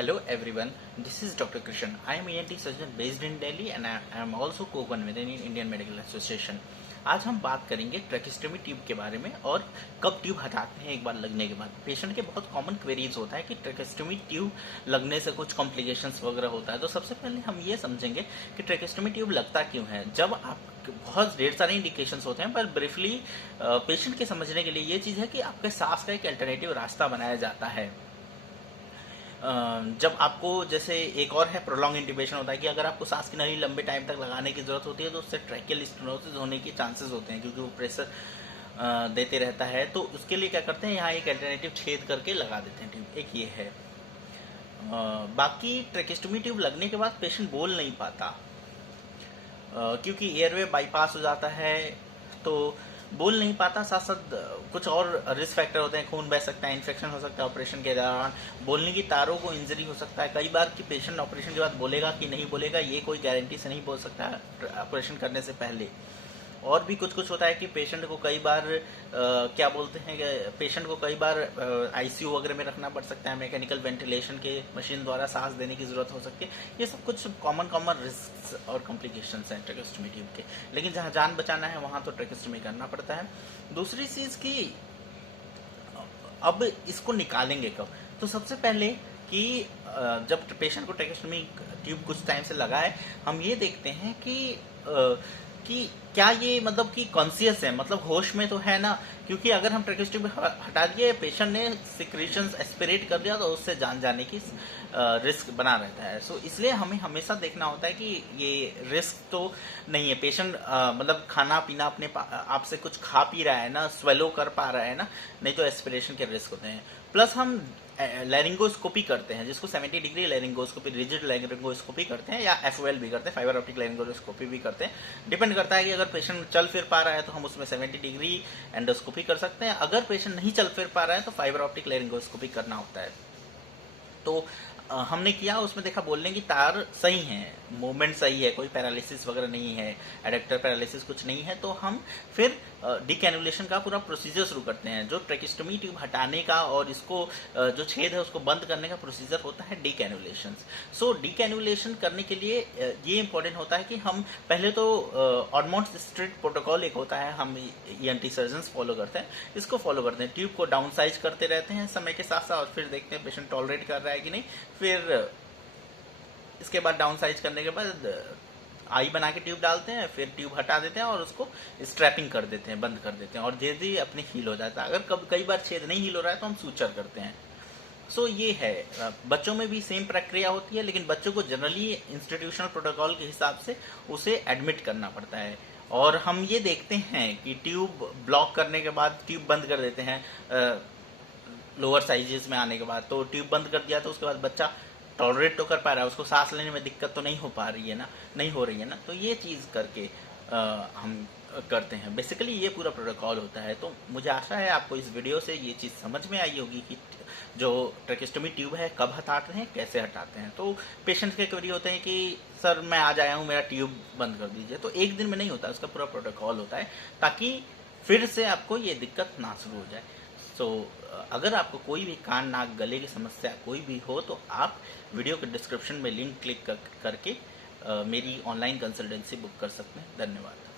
Hello everyone, this is Dr. Krishan. I am ENT surgeon based in Delhi and I am also co-one with Indian Medical Association. आज हम बात करेंगे ट्रेकिस्टमी tube के बारे में और कब ट्यूब हटाते हैं एक बार लगने के बाद। पेशेंट के बहुत कॉमन क्वेरीज होता है कि ट्रेकिस्टमी ट्यूब लगने से कुछ कॉम्प्लिकेशंस वगैरह होता है। तो सबसे पहले हम ये समझेंगे कि ट्रेकिस्टमी ट्यूब लगता क्यों है। जब आप बहुत ढेर सारे इंडिकेशंस होते हैं, पर ब्रीफली पेशेंट के समझने के लिए ये चीज़ है कि आपके सांस का एक अल्टरनेटिव रास्ता बनाया जाता है। जब आपको जैसे एक और है प्रोलॉन्ग इंट्यूबेशन होता है कि अगर आपको सांस की नली लंबे टाइम तक लगाने की जरूरत होती है तो उससे ट्रैकियल स्टेनोसिस होने के चांसेस होते हैं, क्योंकि वो प्रेशर देते रहता है। तो उसके लिए क्या करते हैं, यहाँ एक अल्टरनेटिव छेद करके लगा देते हैं ट्यूब। एक ये है। बाकी ट्रेकिस्टमी ट्यूब लगने के बाद पेशेंट बोल नहीं पाता, क्योंकि एयरवे बाईपास हो जाता है तो बोल नहीं पाता। साथ साथ कुछ और रिस्क फैक्टर होते हैं, खून बह सकता है, इन्फेक्शन हो सकता है ऑपरेशन के दौरान, बोलने की तारों को इंजरी हो सकता है। कई बार कि पेशेंट ऑपरेशन के बाद बोलेगा कि नहीं बोलेगा, ये कोई गारंटी से नहीं बोल सकता है ऑपरेशन करने से पहले। और भी कुछ होता है कि पेशेंट को कई बार क्या बोलते हैं कि पेशेंट को कई बार आईसीयू वगैरह में रखना पड़ सकता है, मैकेनिकल वेंटिलेशन के मशीन द्वारा सांस देने की जरूरत हो सकती है। ये सब कुछ कॉमन रिस्क और कॉम्प्लिकेशंस हैं ट्रेकिस्टमी ट्यूब के। लेकिन जहाँ जान बचाना है वहाँ तो ट्रेकिस्टमी करना पड़ता है। दूसरी चीज़ की अब इसको निकालेंगे कब, तो सबसे पहले कि जब पेशेंट को ट्रेकिस्टमी ट्यूब कुछ टाइम से लगा है, हम ये देखते हैं कि क्या ये मतलब कि कॉन्शियस है, मतलब होश में तो है ना। क्योंकि अगर हम ट्रेकिस्टमी हटा दिए, पेशेंट ने सिक्रीशंस एस्पिरेट कर दिया, तो उससे जान जाने की रिस्क बना रहता है। सो इसलिए हमें हमेशा देखना होता है कि ये रिस्क तो नहीं है। पेशेंट मतलब खाना पीना अपने आप से कुछ खा पी रहा है ना, स्वेलो कर पा रहा है ना, नहीं तो एस्पिरेशन के रिस्क होते हैं। प्लस हम लैरिंगोस्कोपी करते हैं, जिसको 70 डिग्री लैरिंगोस्कोपी, रिजिड लैरिंगोस्कोपी करते हैं, या FOL भी करते हैं, फाइबर ऑप्टिक लैरिंगोस्कोपी भी करते हैं। डिपेंड करता है कि अगर पेशेंट चल फिर पा रहा है तो हम उसमें 70 डिग्री एंडोस्कोपी कर सकते हैं। अगर पेशेंट नहीं चल फिर पा रहा है तो फाइबर ऑप्टिक लैरिंगोस्कोपी करना होता है। तो हमने किया, उसमें देखा बोलने की तार सही है, मूवमेंट सही है, कोई पैरालिसिस वगैरह नहीं है, एडेक्टर पैरालिसिस कुछ नहीं है। तो हम फिर डीकैनुलेशन का पूरा प्रोसीजर शुरू करते हैं। जो ट्रेकिस्टमी ट्यूब हटाने का और इसको जो छेद है उसको बंद करने का प्रोसीजर होता है डीकैनुलेशन। सो डीकैनुलेशन करने के लिए ये इंपॉर्टेंट होता है कि हम पहले तो ऑडमोंट स्ट्रिक्ट प्रोटोकॉल एक होता है, हम ENT सर्जन्स फॉलो करते हैं। इसको फॉलो करते हैं, ट्यूब को डाउन साइज करते रहते हैं समय के साथ साथ, और फिर देखते हैं पेशेंट टॉलरेट कर रहा है कि नहीं। फिर इसके बाद डाउन साइज करने के बाद आई बना के ट्यूब डालते हैं, फिर ट्यूब हटा देते हैं और उसको स्ट्रैपिंग कर देते हैं, बंद कर देते हैं, और धीरे धीरे अपने हील हो जाता है। अगर कई बार छेद नहीं हील हो रहा है तो हम सूचर करते हैं। सो ये है। बच्चों में भी सेम प्रक्रिया होती है, लेकिन बच्चों को जनरली इंस्टीट्यूशनल प्रोटोकॉल के हिसाब से उसे एडमिट करना पड़ता है। और हम ये देखते हैं कि ट्यूब ब्लॉक करने के बाद ट्यूब बंद कर देते हैं लोअर साइजेस में आने के बाद। तो ट्यूब बंद कर दिया तो उसके बाद बच्चा टॉलरेट तो कर पा रहा है, उसको सांस लेने में दिक्कत तो नहीं हो पा रही है ना, नहीं हो रही है ना। तो ये चीज़ करके हम करते हैं। बेसिकली ये पूरा प्रोटोकॉल होता है। तो मुझे आशा है आपको इस वीडियो से ये चीज़ समझ में आई होगी कि जो ट्रेकिस्टमी ट्यूब है कब हटाते हैं, कैसे हटाते हैं। तो पेशेंट्स के क्वेरी होते हैं कि सर मैं आज आया हूँ, मेरा ट्यूब बंद कर दीजिए। तो एक दिन में नहीं होता, उसका पूरा प्रोटोकॉल होता है, ताकि फिर से आपको ये दिक्कत ना शुरू हो जाए। तो अगर आपको कोई भी कान नाक गले की समस्या कोई भी हो तो आप वीडियो के डिस्क्रिप्शन में लिंक क्लिक करके मेरी ऑनलाइन कंसल्टेंसी बुक कर सकते हैं। धन्यवाद।